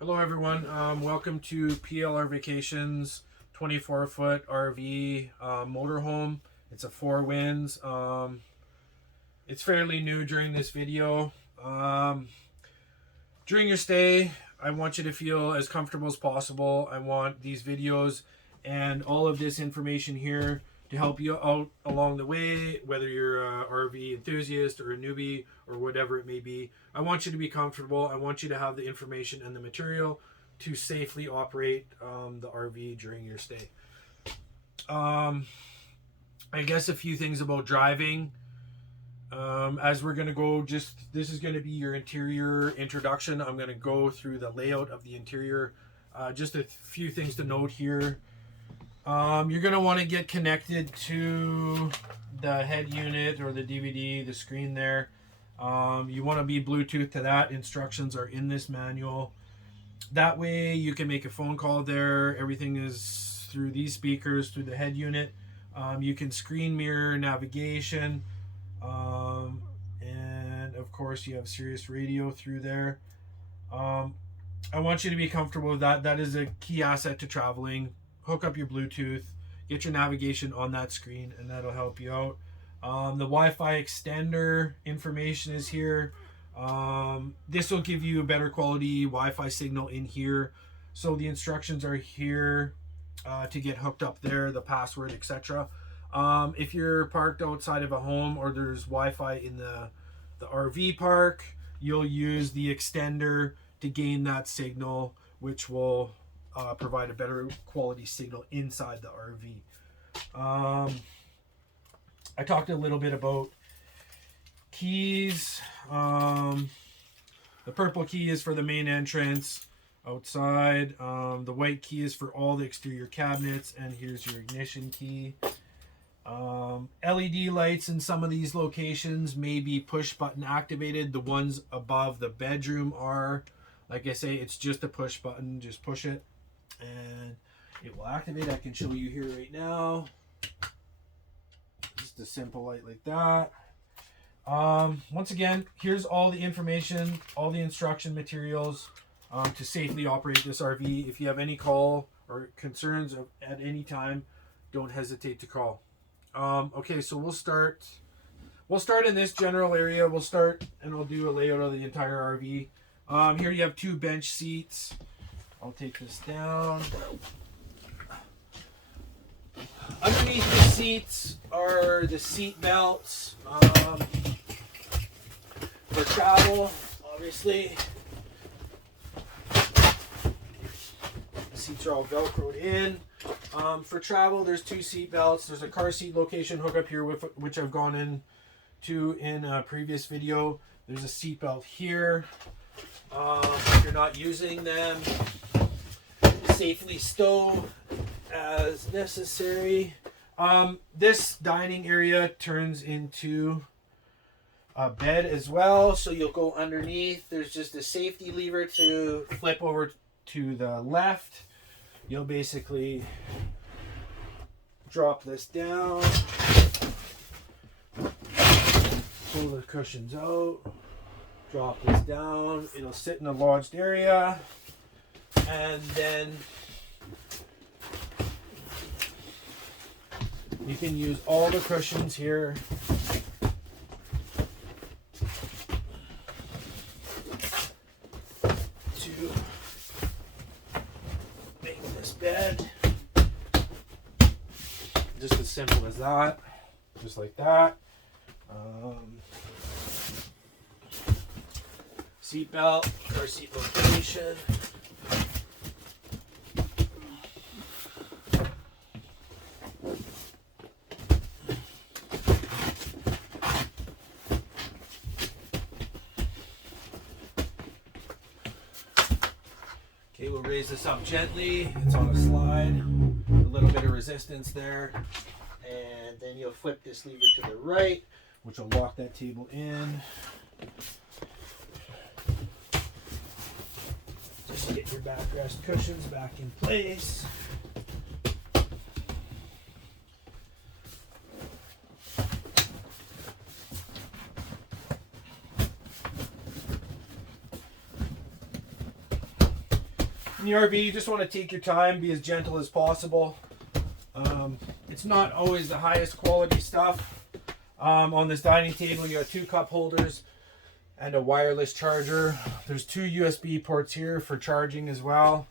Hello everyone, welcome to PLR Vacations 24-foot RV motorhome. It's a 4 winds. It's fairly new during this video. During your stay, I want you to feel as comfortable as possible. I want these videos and all of this information here to help you out along the way, whether you're a RV enthusiast or a newbie or whatever it may be. I want you to be comfortable. I want you to have the information and the material to safely operate the RV during your stay. I guess a few things about driving. As we're going to go, this is going to be your interior introduction. I'm going to go through the layout of the interior. Just a few things to note here. You're going to want to get connected to the head unit or the DVD, the screen there. You want to be Bluetooth to that. Instructions are in this manual. That way you can make a phone call there. Everything is through these speakers, through the head unit. You can screen mirror navigation. And of course you have Sirius radio through there. I want you to be comfortable with that. That is a key asset to traveling. Hook up your Bluetooth, get your navigation on that screen, and that'll help you out. The Wi-Fi extender information is here. This will give you a better quality Wi-Fi signal in here. So the instructions are here to get hooked up there, the password, etc. If you're parked outside of a home or there's Wi-Fi in the RV park, you'll use the extender to gain that signal, which will provide a better quality signal inside the RV. I talked a little bit about keys. The purple key is for the main entrance outside. The white key is for all the exterior cabinets, and here's your ignition key. LED lights in some of these locations may be push button activated. The ones above the bedroom are. Like I say, it's just a push button. Just push it and it will activate. I can show you here right now. Just a simple light like that. Once again, here's all the information, all the instruction materials to safely operate this RV. If you have any call or concerns at any time, don't hesitate to call. Okay, so we'll start in this general area. We'll start and I'll do a layout of the entire RV. Here you have 2 bench seats. I'll take this down. Underneath the seats are the seat belts for travel, obviously. The seats are all Velcroed in. For travel, there's 2 seat belts. There's a car seat location hookup here, which I've gone into in a previous video. There's a seat belt here. If you're not using them, safely stow as necessary. This dining area turns into a bed as well, so you'll go underneath. There's just a safety lever to flip over to the left. You'll basically drop this down, pull the cushions out, drop this down. It'll sit in a lodged area, and then you can use all the cushions here to make this bed. Just as simple as that, just like that. Seat belt, car seat location. Okay, we'll raise this up gently. It's on a slide. A little bit of resistance there. And then you'll flip this lever to the right, which will lock that table in. Just get your backrest cushions back in place. In the RV, you just want to take your time, be as gentle as possible. It's not always the highest quality stuff. On this dining table, you got 2 cup holders and a wireless charger. There's 2 USB ports here for charging as well.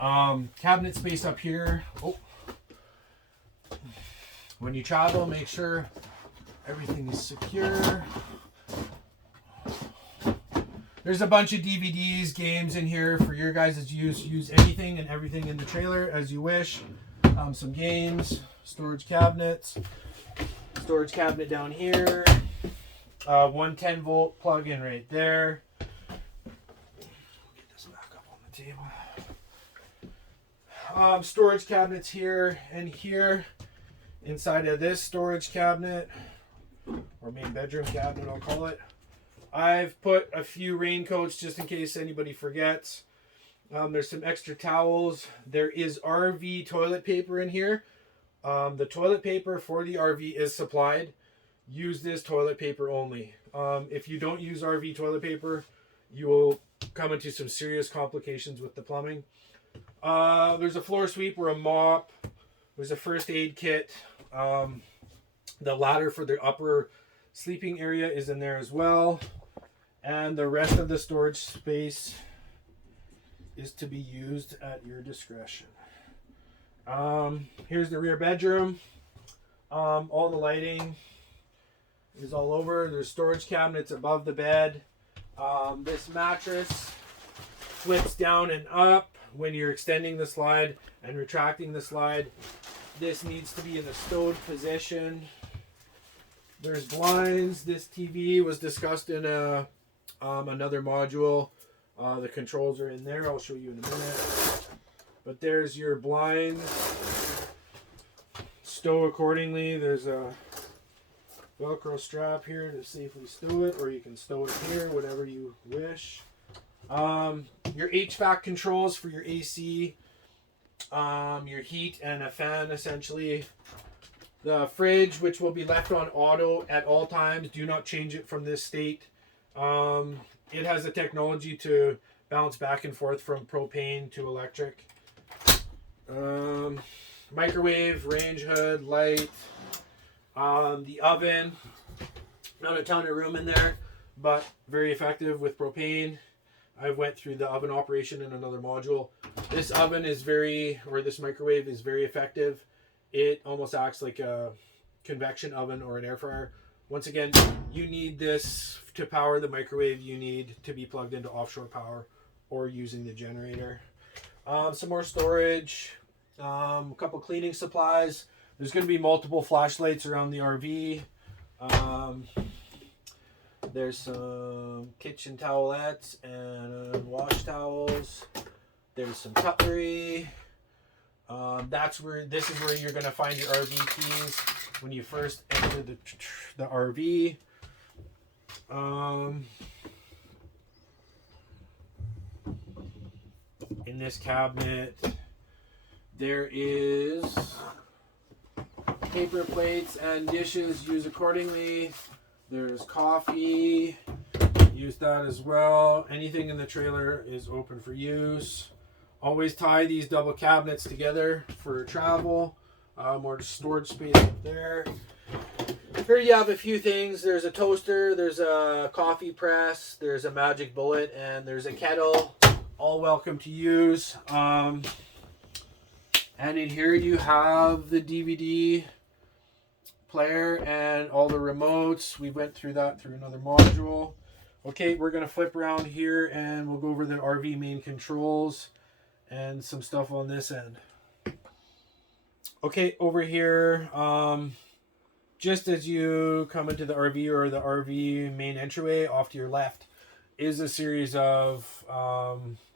Cabinet space up here. Oh. When you travel, make sure everything is secure. There's a bunch of DVDs, games in here for your guys' use. Use anything and everything in the trailer as you wish. Some games, storage cabinets, storage cabinet down here. 110 volt plug-in right there. Get this back up on the table. Storage cabinets here and here. Inside of this storage cabinet, or main bedroom cabinet I'll call it, I've put a few raincoats just in case anybody forgets. There's some extra towels. There is RV toilet paper in here. The toilet paper for the RV is supplied. Use this toilet paper only. If you don't use RV toilet paper, you will come into some serious complications with the plumbing. There's a floor sweep or a mop. There's a first aid kit. The ladder for the upper sleeping area is in there as well. And the rest of the storage space is to be used at your discretion. Here's the rear bedroom. All the lighting is all over. There's storage cabinets above the bed. This mattress flips down and up when you're extending the slide and retracting the slide. This needs to be in the stowed position. There's blinds. This TV was discussed in another module. The controls are in there. I'll show you in a minute. But there's your blinds. Stow accordingly. There's a Velcro strap here to safely stow it, or you can stow it here, whatever you wish. Your HVAC controls for your AC, your heat and a fan essentially. The fridge, which will be left on auto at all times. Do not change it from this state. It has the technology to bounce back and forth from propane to electric. Microwave, range hood, light. The oven. Not a ton of room in there, but very effective with propane. I went through the oven operation in another module. This oven is this microwave is very effective. It almost acts like a convection oven or an air fryer. Once again, you need this to power the microwave. You need to be plugged into offshore power or using the generator. Some more storage, a couple cleaning supplies. There's going to be multiple flashlights around the RV. There's some kitchen towelettes and wash towels. There's some cutlery. This is where you're going to find your RV keys when you first enter the RV. In this cabinet, there is paper plates and dishes. Use accordingly. There's coffee. Use that as well. Anything in the trailer is open for use. Always tie these double cabinets together for travel. More storage space up there. Here you have a few things. There's a toaster, there's a coffee press, there's a magic bullet, and there's a kettle. All welcome to use. And in here you have the DVD player and all the remotes. We went through that through another module. Okay, we're going to flip around here and we'll go over the RV main controls and some stuff on this end. Okay, over here, just as you come into the RV or the RV main entryway, off to your left is a series of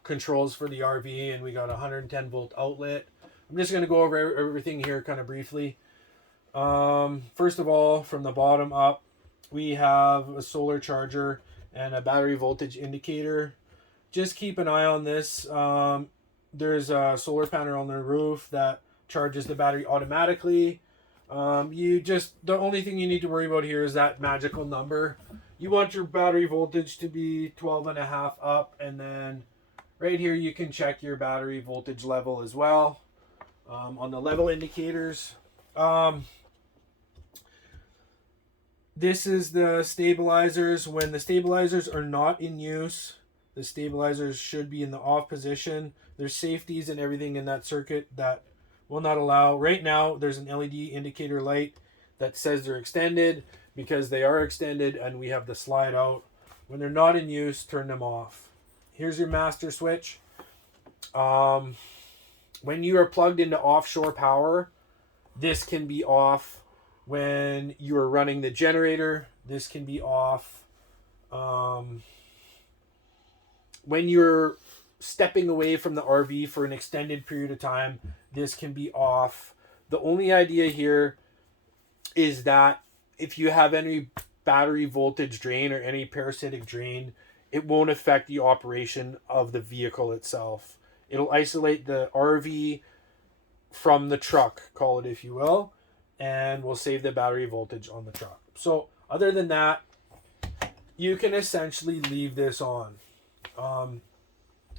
controls for the RV, and we got a 110 volt outlet. I'm just going to go over everything here kind of briefly. First of all, from the bottom up, we have a solar charger and a battery voltage indicator. Just keep an eye on this. There's a solar panel on the roof that charges the battery automatically. The only thing you need to worry about here is that magical number. You want your battery voltage to be 12.5 up, and then Right here you can check your battery voltage level as well on the level indicators. This is the stabilizers. When the stabilizers are not in use, the stabilizers should be in the off position. There's safeties and everything in that circuit that will not allow. Right now, there's an LED indicator light that says they're extended because they are extended, and we have the slide out. When they're not in use, turn them off. Here's your master switch. When you are plugged into offshore power, this can be off. When you are running the generator, this can be off. When you're stepping away from the RV for an extended period of time, this can be off. The only idea here is that if you have any battery voltage drain or any parasitic drain, it won't affect the operation of the vehicle itself. It'll isolate the RV from the truck, call it if you will, and will save the battery voltage on the truck. So other than that, you can essentially leave this on.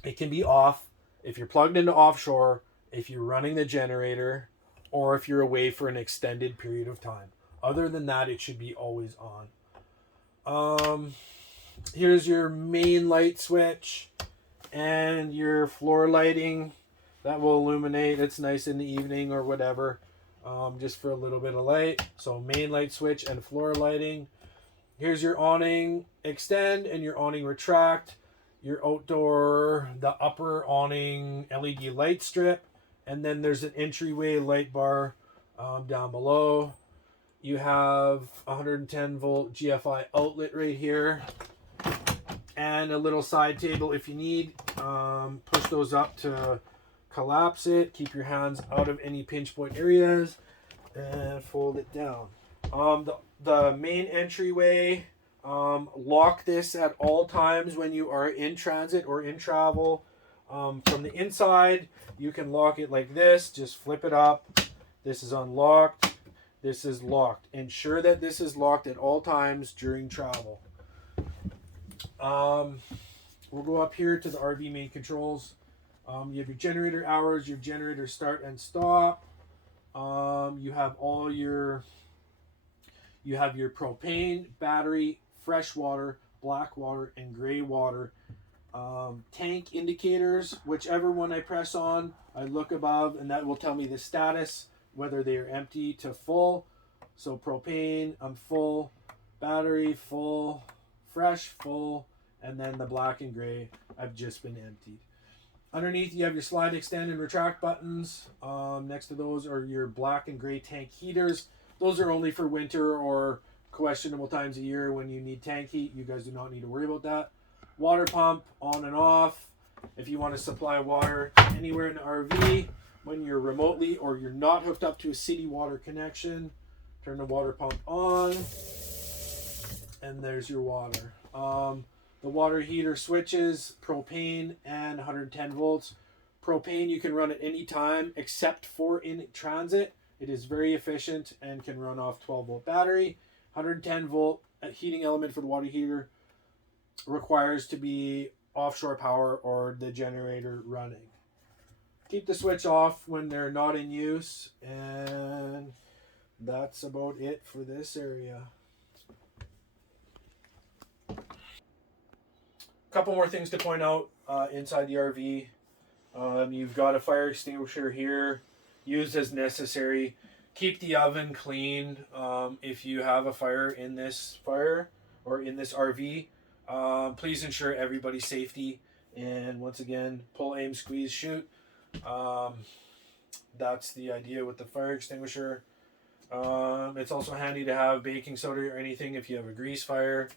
It can be off if you're plugged into offshore, if you're running the generator, or if you're away for an extended period of time. Other than that, it should be always on. Here's your main light switch and your floor lighting that will illuminate. It's nice in the evening or whatever, just for a little bit of light. So main light switch and floor lighting. Here's your awning extend and your awning retract. Your outdoor, the upper awning LED light strip, and then there's an entryway light bar down below. You have 110 volt GFI outlet right here, and a little side table if you need. Push those up to collapse it. Keep your hands out of any pinch point areas, and fold it down. The main entryway. Lock this at all times when you are in transit or in travel. From the inside, you can lock it like this. Just flip it up. This is unlocked. This is locked. Ensure that this is locked at all times during travel. We'll go up here to the RV main controls. You have your generator hours, your generator start and stop. You have your propane, battery, fresh water, black water, and gray water. Tank indicators, whichever one I press on, I look above, and that will tell me the status, whether they are empty to full. So propane, I'm full. Battery, full. Fresh, full. And then the black and gray, I've just been emptied. Underneath, you have your slide, extend, and retract buttons. Next to those are your black and gray tank heaters. Those are only for winter or questionable times a year when you need tank heat. You guys do not need to worry about that. Water pump on and off. If you want to supply water anywhere in the RV when you're remotely or you're not hooked up to a city water connection, turn the water pump on, and there's your water. The water heater switches propane and 110 volts. Propane you can run at any time except for in transit. It is very efficient and can run off 12 volt battery. 110 volt heating element for the water heater requires to be offshore power or the generator running. Keep the switch off when they're not in use, and that's about it for this area. A couple more things to point out inside the RV. You've got a fire extinguisher here, used as necessary. Keep the oven clean if you have a fire in this RV. Please ensure everybody's safety. And once again, pull, aim, squeeze, shoot. That's the idea with the fire extinguisher. It's also handy to have baking soda or anything if you have a grease fire.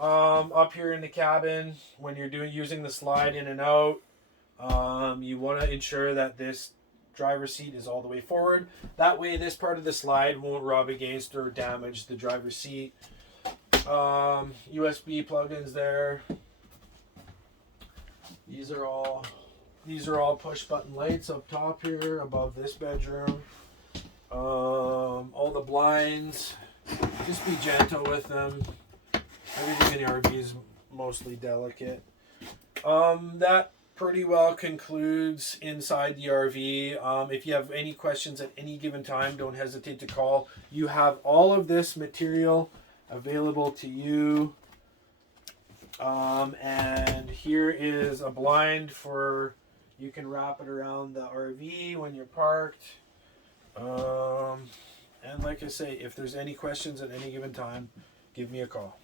Up here in the cabin, when you're using the slide in and out, you want to ensure that this driver's seat is all the way forward. That way this part of the slide won't rub against or damage the driver's seat. USB plugins there. These are all push button lights up top here above this bedroom. All the blinds, just be gentle with them. Everything in the RV is mostly delicate. That pretty well concludes inside the RV. If you have any questions at any given time, don't hesitate to call. You have all of this material available to you. And here is a blind for, you can wrap it around the RV when you're parked. And like I say, if there's any questions at any given time, give me a call.